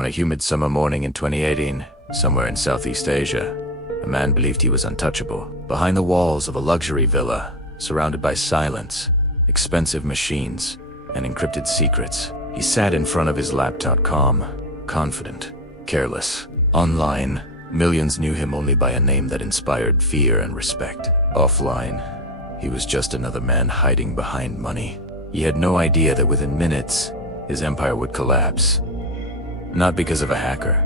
On a humid summer morning in 2018, somewhere in Southeast Asia, a man believed he was untouchable. Behind the walls of a luxury villa, surrounded by silence, expensive machines, and encrypted secrets, he sat in front of his laptop calm, confident, careless. Online, millions knew him only by a name that inspired fear and respect. Offline, he was just another man hiding behind money. He had no idea that within minutes, his empire would collapse. Not because of a hacker,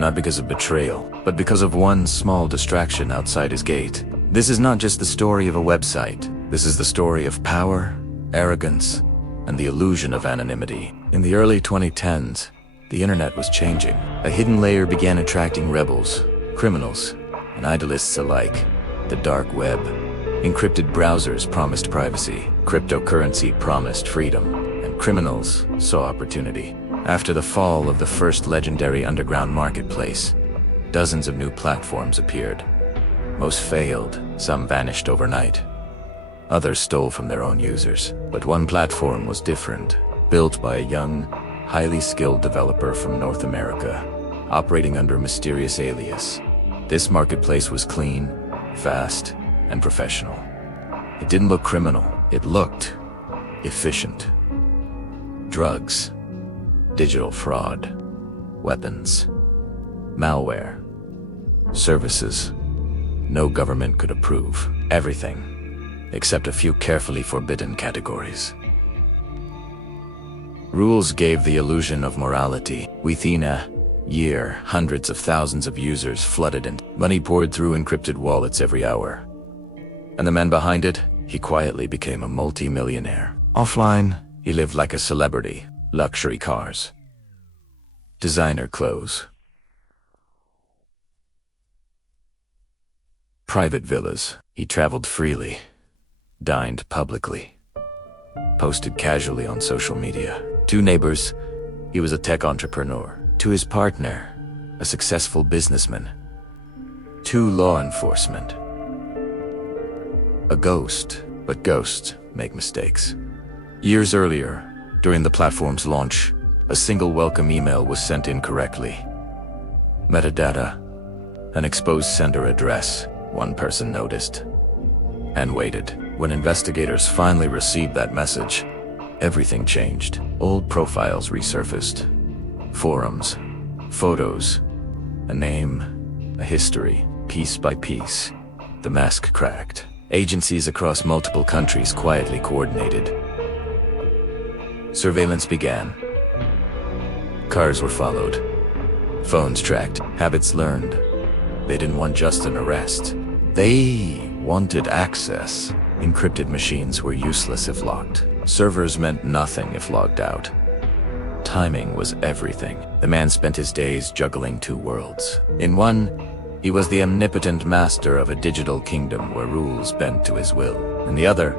not because of betrayal, but because of one small distraction outside his gate. This is not just the story of a website. This is the story of power, arrogance, and the illusion of anonymity. In the early 2010s, the internet was changing. A hidden layer began attracting rebels, criminals, and idealists alike. The dark web. Encrypted browsers promised privacy, cryptocurrency promised freedom, and criminals saw opportunity. After the fall of the first legendary underground marketplace, dozens of new platforms appeared. Most failed, some vanished overnight. Others stole from their own users. But one platform was different, built by a young, highly skilled developer from North America, operating under a mysterious alias. This marketplace was clean, fast, and professional. It didn't look criminal, it looked efficient. Drugs, digital fraud, weapons, malware, services no government could approve. Everything, except a few carefully forbidden categories. Rules gave the illusion of morality. Within a year, hundreds of thousands of users flooded and money poured through encrypted wallets every hour. And the man behind it, he quietly became a multi-millionaire. Offline, he lived like a celebrity. Luxury cars, designer clothes, private villas. He traveled freely, dined publicly, posted casually on social media. To neighbors, he was a tech entrepreneur. To his partner, a successful businessman. To law enforcement, a ghost. But ghosts make mistakes. Years earlier, during the platform's launch, a single welcome email was sent incorrectly. Metadata, an exposed sender address. One person noticed and waited. When investigators finally received that message, everything changed. Old profiles resurfaced. Forums, photos, a name, a history. Piece by piece, the mask cracked. Agencies across multiple countries quietly coordinated. Surveillance began. Cars were followed. Phones tracked. Habits learned. They didn't want just an arrest. They wanted access. Encrypted machines were useless if locked. Servers meant nothing if logged out. Timing was everything. The man spent his days juggling two worlds. In one, he was the omnipotent master of a digital kingdom where rules bent to his will. In the other,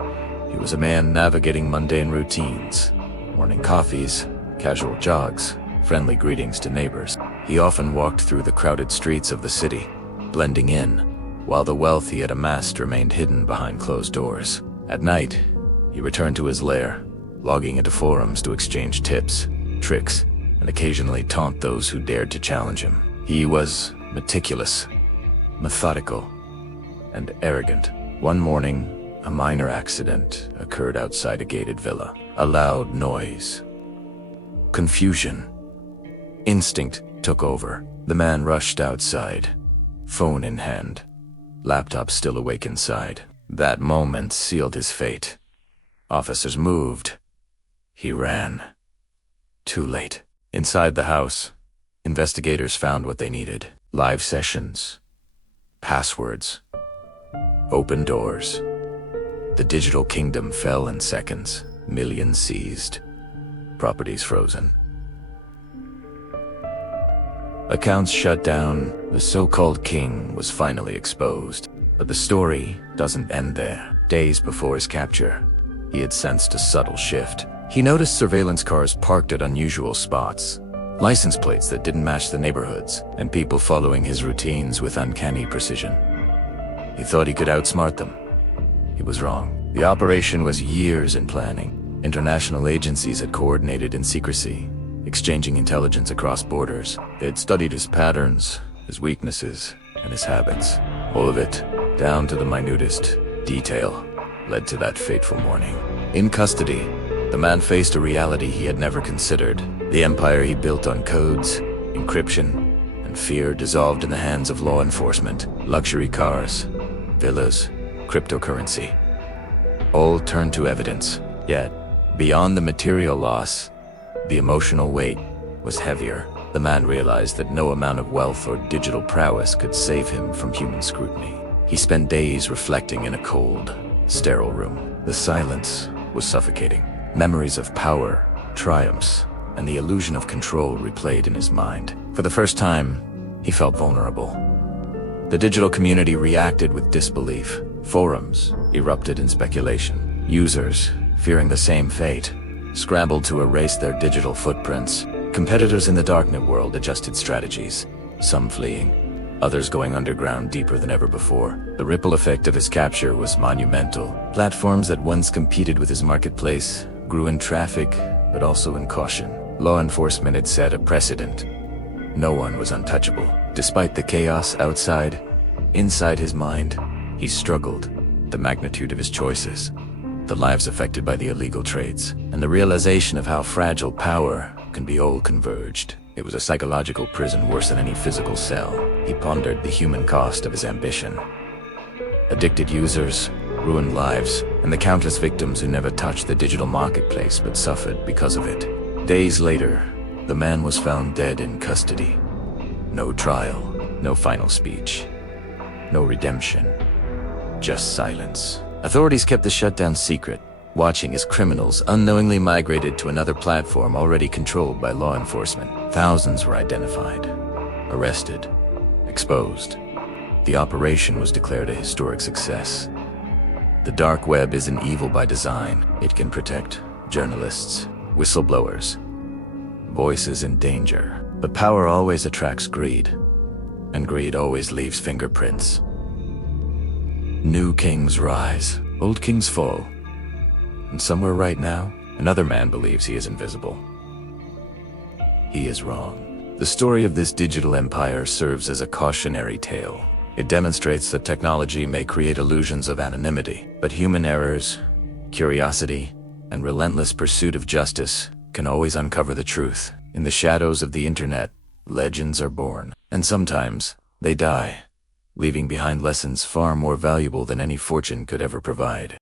he was a man navigating mundane routines. Morning coffees, casual jogs, friendly greetings to neighbors. He often walked through the crowded streets of the city, blending in, while the wealth he had amassed remained hidden behind closed doors. At night, he returned to his lair, logging into forums to exchange tips, tricks, and occasionally taunt those who dared to challenge him. He was meticulous, methodical, and arrogant. One morning, a minor accident occurred outside a gated villa. A loud noise. Confusion. Instinct took over. The man rushed outside, phone in hand, laptop still awake inside. That moment sealed his fate. Officers moved. He ran. Too late. Inside the house, investigators found what they needed. Live sessions, passwords, open doors. The digital kingdom fell in seconds. Millions seized. Properties frozen. Accounts shut down. The so-called king was finally exposed. But the story doesn't end there. Days before his capture, he had sensed a subtle shift. He noticed surveillance cars parked at unusual spots, license plates that didn't match the neighborhoods, and people following his routines with uncanny precision. He thought he could outsmart them. He was wrong. The operation was years in planning. International agencies had coordinated in secrecy, exchanging intelligence across borders. They had studied his patterns, his weaknesses, and his habits. All of it, down to the minutest detail, led to that fateful morning. In custody, the man faced a reality he had never considered. The empire he built on codes, encryption, and fear dissolved in the hands of law enforcement. Luxury cars, villas, cryptocurrency, all turned to evidence. Yet, beyond the material loss, the emotional weight was heavier. The man realized that no amount of wealth or digital prowess could save him from human scrutiny. He spent days reflecting in a cold, sterile room. The silence was suffocating. Memories of power, triumphs, and the illusion of control replayed in his mind. For the first time, he felt vulnerable. The digital community reacted with disbelief. Forums erupted in speculation. Users, fearing the same fate, scrambled to erase their digital footprints. Competitors in the darknet world adjusted strategies, some fleeing, others going underground deeper than ever before. The ripple effect of his capture was monumental. Platforms that once competed with his marketplace grew in traffic, but also in caution. Law enforcement had set a precedent. No one was untouchable. Despite the chaos outside, inside his mind, he struggled. The magnitude of his choices, the lives affected by the illegal trades, and the realization of how fragile power can be all converged. It was a psychological prison worse than any physical cell. He pondered the human cost of his ambition. Addicted users, ruined lives, and the countless victims who never touched the digital marketplace but suffered because of it. Days later, the man was found dead in custody. No trial, no final speech, no redemption, just silence. Authorities kept the shutdown secret, watching as criminals unknowingly migrated to another platform already controlled by law enforcement. Thousands were identified, arrested, exposed. The operation was declared a historic success. The dark web is an evil by design. It can protect journalists, whistleblowers, voices in danger. But power always attracts greed, and greed always leaves fingerprints. New kings rise, old kings fall. And somewhere right now, another man believes he is invisible. He is wrong. The story of this digital empire serves as a cautionary tale. It demonstrates that technology may create illusions of anonymity, but human errors, curiosity, and relentless pursuit of justice can always uncover the truth. In the shadows of the internet, legends are born, and sometimes they die, leaving behind lessons far more valuable than any fortune could ever provide.